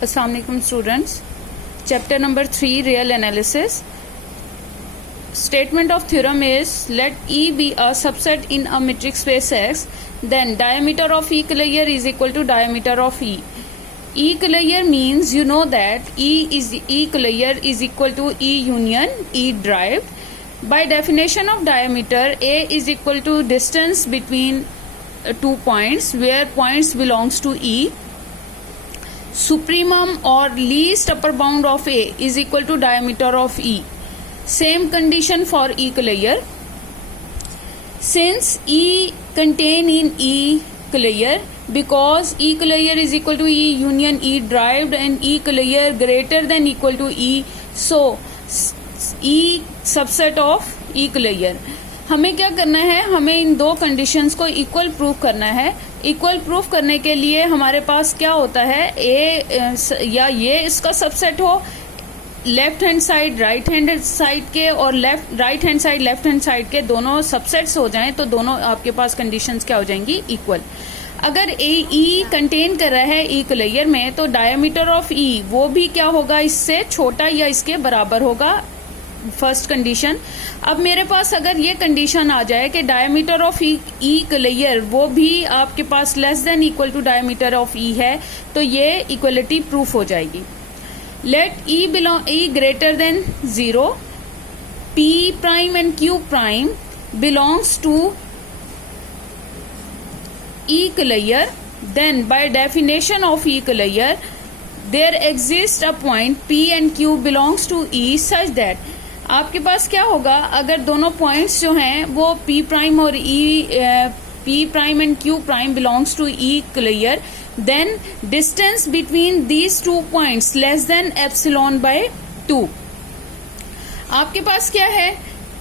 Assalamu alaikum students. Chapter number 3, real analysis. Statement of theorem is, let E be a subset in a metric space X, then diameter of equal-layer is equal to diameter of E. Equal-layer means you know that E is equal-layer is equal to E union E derived. By definition of diameter, A is equal to distance between 2 points where points belongs to E. Supremum or least upper bound of A is equal to diameter of E. Same condition for equal-layer. Since E contain in equal-layer, because equal-layer is equal to E union E derived and equal-layer greater than equal to E, so E subset of equal-layer. हमें क्या करना है, हमें इन दो conditions को equal proof करना है. Equal proof करने के लिए हमारे पास क्या होता है, ए या ये इसका सबसेट हो, left hand side right hand side के और right hand side left hand side के दोनों सबसेट्स हो जाएं तो दोनों आपके पास कंडीशंस क्या हो जाएंगी, इक्वल. अगर ई कंटेन कर रहा है इक्वल-लेयर में तो डायमीटर ऑफ ई वो भी क्या होगा, इससे छोटा या इसके बराबर होगा. First condition. अब मेरे पास अगर ये कंडीशन आ जाए कि डायमीटर ऑफ इक्वल-लेयर वो भी आपके पास less than equal to diameter of E है तो ये इक्वलिटी प्रूफ हो जाएगी. Let E greater than 0, P prime and Q prime belongs to equal-layer, then by definition of equal-layer there exists a point P and Q belongs to E such that आपके पास क्या होगा, अगर दोनों points जो हैं वो P प्राइम और P prime and Q prime belongs to equal-layer, then distance between these two points less than epsilon by 2. आपके पास क्या है,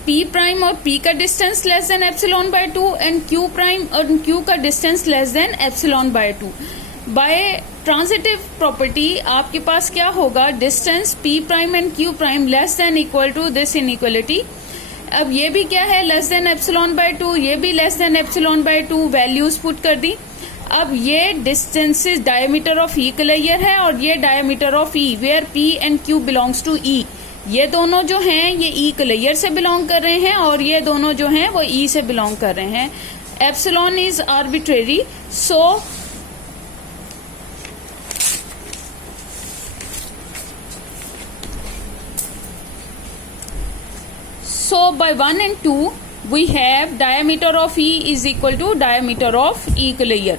P प्राइम और P का distance less than epsilon by 2 and Q prime और Q का distance less than epsilon by 2. By transitive property आपके पास क्या होगा, distance P prime and Q prime less than equal to this inequality. अब ये भी क्या है, लेस देन एप्सिलॉन बाय 2, ये भी less than epsilon by 2, values put कर दी. अब ये डिस्टेंसेस डायमीटर ऑफ इक्वल-लेयर है और ये diameter of E where P and Q belongs to E. ये दोनों जो हैं ये इक्वल-लेयर से बिलोंग कर रहे हैं और ये दोनों जो हैं वो ई से बिलोंग कर रहे हैं. Epsilon is arbitrary, so by 1 and 2 we have diameter of E is equal to diameter of equal-layer.